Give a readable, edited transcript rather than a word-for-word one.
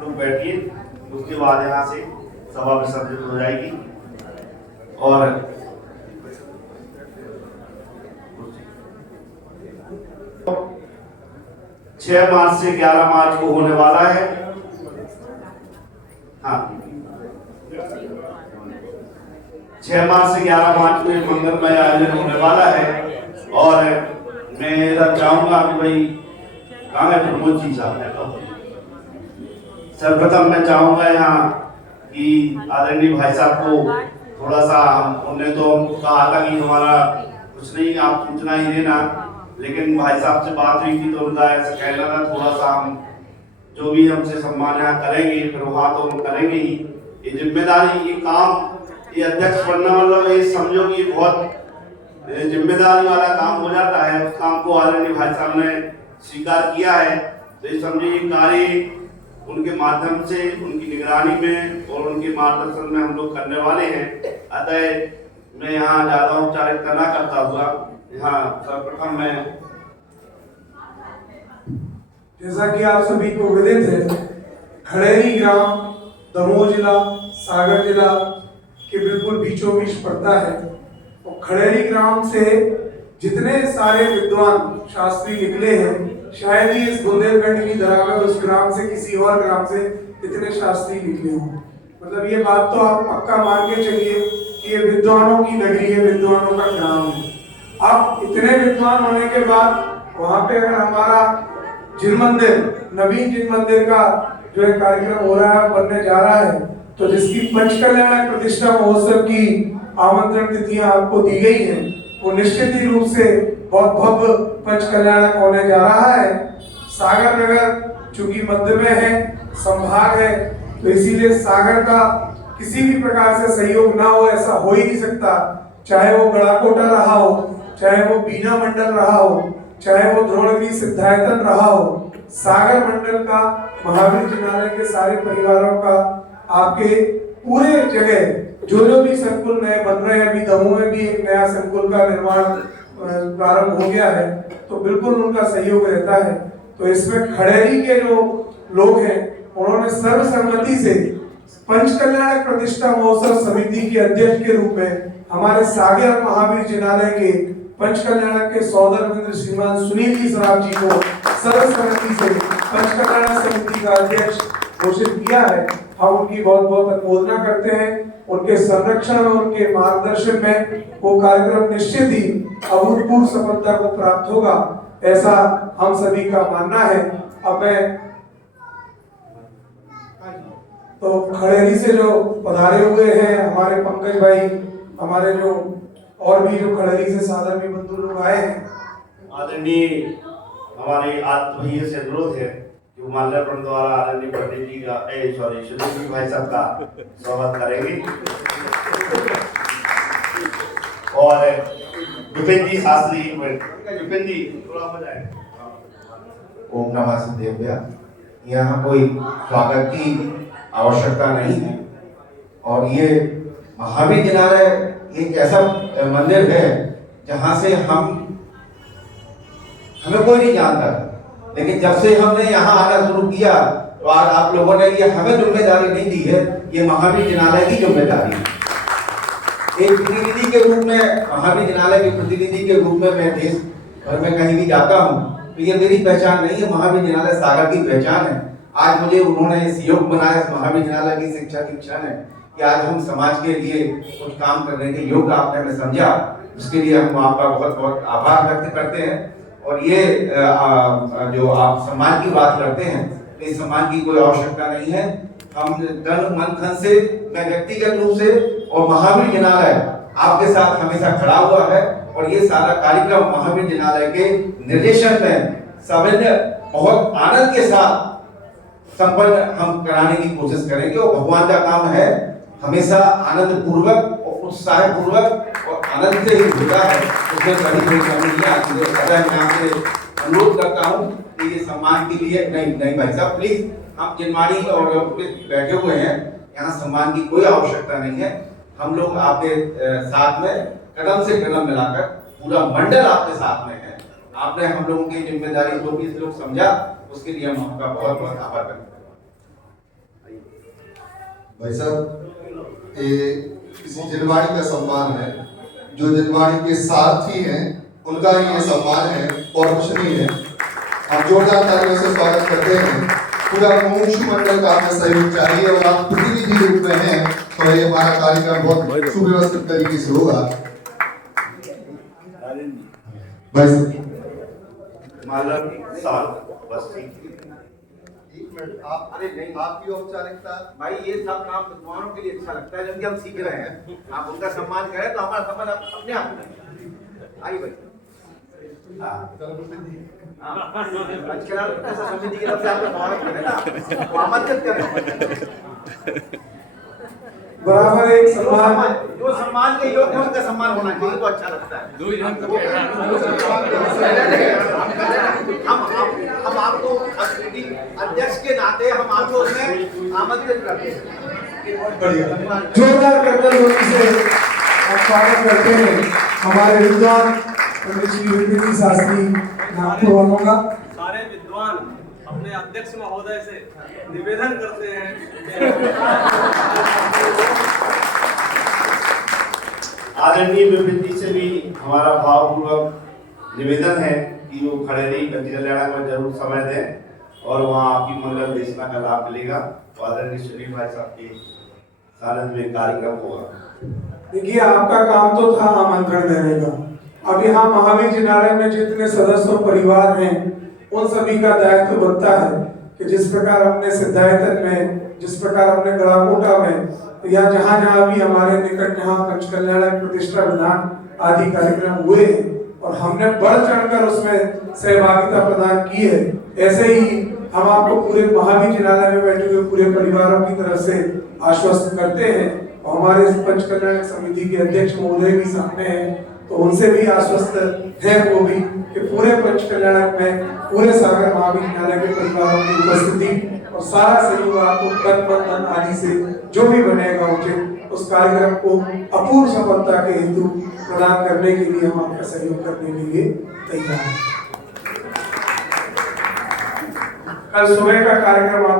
लोग बैठिए, उसके बाद यहाँ से सभा विसर्जित हो जाएगी। और 6 मार्च से 11 मार्च को होने वाला है। हाँ, 6 मार्च से 11 मार्च को एक मंगलमय आयोजन होने वाला है। और मैं इधर चाहूंगा कि भाई कहाँ है प्रमोद जी साहब। सर्वप्रथम मैं चाहूंगा यहाँ कि आदरणीय भाई साहब को थोड़ा सा, उन्होंने तो कहा था कि हमारा कुछ नहीं, आप सूचना ही देना, लेकिन भाई साहब से बात हुई थी तो उनका ऐसा कहना था थोड़ा सा हम जो भी हमसे सम्मान यहाँ करेंगे फिर वहाँ तो हम करेंगे ही। ये जिम्मेदारी, ये काम, ये अध्यक्ष बनना मतलब ये समझो कि बहुत जिम्मेदारी वाला काम हो जाता है। उस काम को आदरणीय भाई साहब ने स्वीकार किया है, तो ये समझिए ये कार्य उनके माध्यम से, उनकी निगरानी में और उनके मार्गदर्शन में हम लोग करने वाले हैं। अतः मैं यहाँ ज्यादा औपचारिकता न करता हुआ यहाँ सर्वप्रथम मैं, जैसा कि आप सभी को विदित है, खड़ेरी ग्राम दमोह जिला सागर जिला के बिल्कुल बीचों बीच पड़ता है। और खड़ेरी ग्राम से जितने सारे विद्वान शास्त्री निकले हैं, शायद ही इस बुंदेलखंड की धरा में उस ग्राम से किसी और ग्राम से इतने शास्त्री निकले हों। मतलब ये बात तो आप पक्का मान के चलिए कि ये विद्वानों की नगरी है, विद्वानों का ग्राम है। अब इतने विद्वान होने के बाद वहां पे अगर हमारा जिन मंदिर, नवीन जिन मंदिर का जो है कार्यक्रम हो रहा है, बनने जा रहा है, तो जिसकी पंचकल्याण प्रतिष्ठा महोत्सव की आमंत्रण तिथियां आपको दी गई हैं, वो निश्चित ही रूप से बहुत भव्य पंचकल्याणक होने जा रहा है। सागर नगर चूंकि मध्य में है, संभाग है, तो इसीलिए सागर का किसी भी प्रकार से सहयोग ना हो ऐसा हो ही नहीं सकता। चाहे वो गड़ाकोटा रहा हो, चाहे वो बीना मंडल रहा हो, चाहे वो द्रोणगिरी सिद्धायतन रहा हो, सागर मंडल का, महावीर जिनालय के सारे परिवारों का, आपके पूरे जगह जो भी संकुल नए बन रहे हैं, अभी दमोह में भी एक नया संकुल का निर्माण प्रारंभ हो गया है, तो बिल्कुल उनका सहयोग रहता है। तो इसमें खड़ेरी के जो लोग हैं उन्होंने सर्वसम्मति से पंचकल्याण प्रतिष्ठा महोत्सव समिति के अध्यक्ष के रूप में हमारे सागर महावीर जिनालय के पंचकल्याणक के सौदर श्रीमान सुनील जी सराफ जी को सर्वसम्मति से पंचकल्याण समिति का अध्यक्ष घोषित किया है। हम उनकी बहुत बहुत अनुमोदना करते हैं। उनके संरक्षण और उनके मार्गदर्शन में वो कार्यक्रम निश्चित ही अभूतपूर्व सफलता को प्राप्त होगा, ऐसा हम सभी का मानना है। अब मैं तो खड़ेरी से जो पधारे हुए हैं हमारे पंकज भाई, हमारे जो और भी जो खड़ेरी से साधर्मी बंधु लोग आए हैं, आदरणीय हमारे आदित्य भैया से अनुरोध है कि माल्यार्पण द्वारा आदरणीय पंडित जी का सुनील जी भाई साहब का स्वागत करेंगे। और विपिन जी शास्त्री, विपिन जी थोड़ा हो जाए। ओम नमः शिवाय। यहाँ कोई स्वागत की आवश्यकता नहीं है। और ये महावीर जिनालय एक ऐसा मंदिर है जहाँ से हमें कोई नहीं जानता, लेकिन जब से हमने यहाँ आना शुरू किया तो आज आप लोगों ने ये हमें जिम्मेदारी नहीं दी है, ये महावीर जिनालय की जिम्मेदारी है। एक प्रतिनिधि के रूप में, महावीर जिनालय के प्रतिनिधि के रूप में मैं देश भर में कहीं भी जाता हूँ तो ये मेरी पहचान नहीं है, महावीर जिनालय सागर की पहचान है। आज मुझे उन्होंने इस योग बनाया, इस महावीर जिनालय की शिक्षा की क्षण है कि आज हम समाज के लिए कुछ काम करने के योग्य आपने हमें समझा, उसके लिए हम आपका बहुत बहुत आभार व्यक्त करते हैं। और ये जो आप सम्मान की बात करते हैं, तो इस सम्मान की कोई आवश्यकता नहीं है। हम तन मन धन से, मैं व्यक्तिगत रूप से और महावीर जिनालय आपके साथ हमेशा खड़ा हुआ है। और ये सारा कार्यक्रम महावीर जिनालय के निर्देशन में सभी बहुत आनंद के साथ संपन्न हम कराने की कोशिश करेंगे। और भगवान का काम है, हमेशा आनंद पूर्वक और उत्साह पूर्वक और आनंद से ही होता है। उसमें कभी कोई कमी नहीं आती है। अगर मैं आपसे अनुरोध करता हूँ कि ये सम्मान के लिए नहीं भाई साहब प्लीज, हम जिनवाणी और बैठे हुए हैं, यहाँ सम्मान की कोई आवश्यकता नहीं है। हम लोग आपके साथ में कदम से कदम मिलाकर, पूरा मंडल आपके साथ में है। आपने हम लोगों की जिम्मेदारी जो भी इस लोग समझा, उसके लिए हम आपका बहुत बहुत आभार करते हैं। भाई साहब, ये किसी जिलवाड़ी का सम्मान है। जो जिलवाड़ी के सारथी हैं उनका ही ये सम्मान है और कुछ नहीं है। हम जोरदार तालियों से स्वागत करते हैं। पूरा मुमुक्षु मंडल का हमें सहयोग चाहिए और आप प्रतिनिधि रूप में हैं तो ये हमारा कार्यक्रम बहुत सुव्यवस्थित तरीके से होगा। भाई मालक साल बस ठीक। एक मिनट, आप अरे नहीं, आपकी औपचारिकता। भाई ये सब काम विद्वानों के लिए अच्छा लगता है, जबकि हम सीख रहे हैं। आप उनका सम्मान करें तो हमारा सम्मान अपने आप होगा। आइए भाई। समिति की तरफ से आपको स्वागत करें ना, आमंत्रित करें। बराबर एक सम्मान, जो सम्मान के योग्य है उनका सम्मान होना चाहिए तो अच्छा लगता है। हम आपको अध्यक्ष के नाते हम आपको उसमें आमंत्रित करते हैं। जोरदार करतल से हम स्वागत करते हैं हमारे विद्वान पंडित श्री विद्युत शास्त्री नागपुर वालों का। सारे विद्वान अपने अध्यक्ष महोदय से निवेदन करते हैं आदरणीय विपिन जी से भी हमारा भावपूर्वक निवेदन है कि वो खड़ेरी गति कल्याण में जरूर समय दें और वहाँ आपकी मंगल देशना का लाभ मिलेगा। तो आदरणीय शरीफ भाई साहब के सानिध्य में कार्यक्रम होगा। देखिए, आपका काम तो था आमंत्रण देने का। अब यहाँ महावीर जिनालय में जितने सदस्य और परिवार हैं उन सभी का दायित्व बनता है कि जिस प्रकार हमने सिद्धायतन में, जिस प्रकार हमने गड़ाकोटा में या जहाँ जहाँ भी हमारे निकट यहाँ पंचकल्याण प्रतिष्ठा विधान आदि कार्यक्रम हुए और हमने बढ़ चढ़कर उसमें सहभागिता प्रदान की है, ऐसे ही हम आपको पूरे महावीर जिनालय में बैठे हुए पूरे परिवारों की तरफ से आश्वस्त करते हैं। और हमारे पंचकल्याण समिति के अध्यक्ष महोदय भी सामने हैं तो उनसे भी आश्वस्त है वो भी कि पूरे पंचकल्याण में पूरे सागर महावीर जिनालय के परिवारों की उपस्थिति और सारा सहयोग आपको तन मन धन आदि से जो भी बनेगा उचित उस कार्यक्रम को अपूर्व सफलता के हेतु प्रदान करने के लिए हम आपका सहयोग करने के लिए तैयार हैं। कल सुबह का कार्यक्रम आप